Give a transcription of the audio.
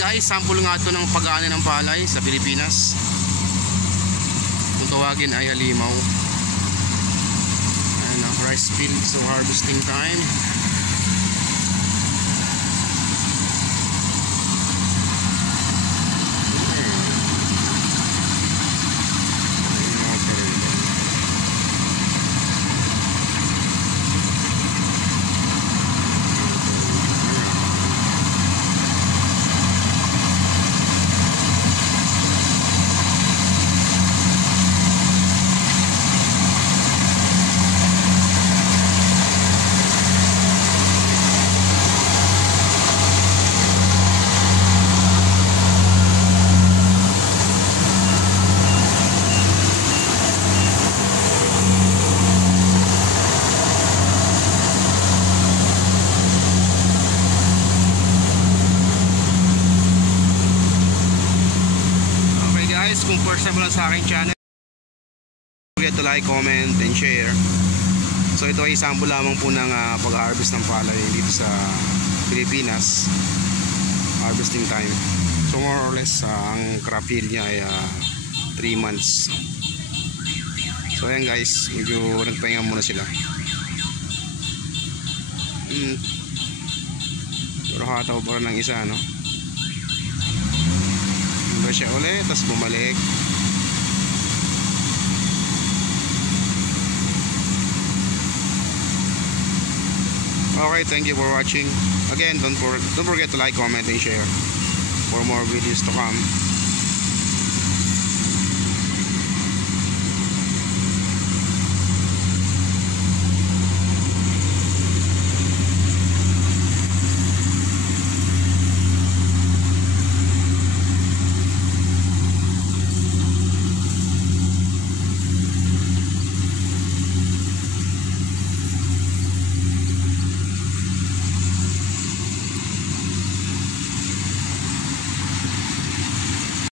guys, sample nga ito ng pag-aani ng palay sa Pilipinas. Kung tawagin ay halimaw. Ayan ang rice field, so harvesting time. Kung first time mo lang sa aking channel, don't forget to like, comment, and share. So ito ay sample lamang po ng pag-harvest ng palay dito sa Pilipinas. Harvesting time. So more or less ang crop yield niya ay 3 months. So ayan guys, medyo nagpahinga muna sila. Pero hataw pa rin ng isa, no? Siya ulit, tapos bumalik. Okay, thank you for watching. Again, don't forget to like, comment, and share for more videos to come.